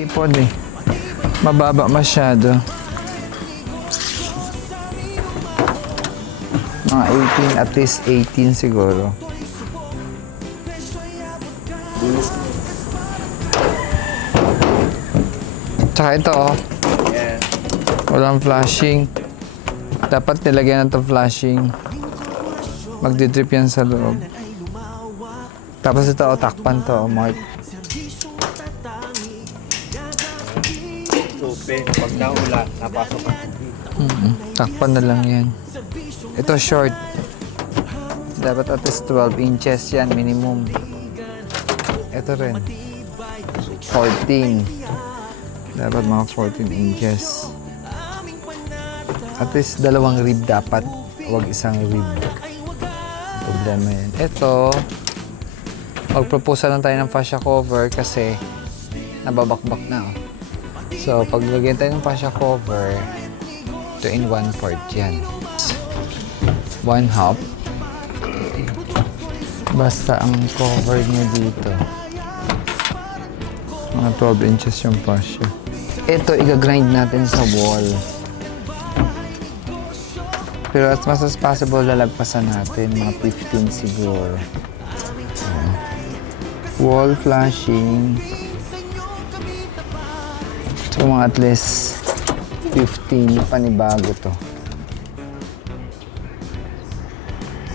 Ipon eh. Mababa masyado. Mga 18, at least 18 siguro. Tsaka ito oh. Walang flashing. Dapat nilagyan ng flashing. Magdidrip yan sa loob. Tapos ito oh, takpan to, Mark. Pag nahula, napasok ang tubig. Takpan na lang yan. Ito short. Dapat at least 12 inches yan minimum. Ito rin. 14. Dapat mga 14 inches. At least dalawang rib dapat. Huwag isang rib. Problema yan. Ito. Mag-propose lang tayo ng fascia cover kasi nababakbak na. Oh. So, pag lagyan tayo ng fascia cover, 2 in 1/4 yan. 1/2. Basta ang cover niya dito. Mga 12 inches yung fascia. Ito, i-grind natin sa wall. Pero as much as possible, lalagpasan natin. Mga 15 siguro. Wall flashing. So, mga at least 15 panibago to.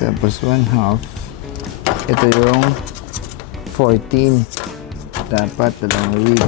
Tapos 1/2. Ito yung 14. Dapat dalawang rib.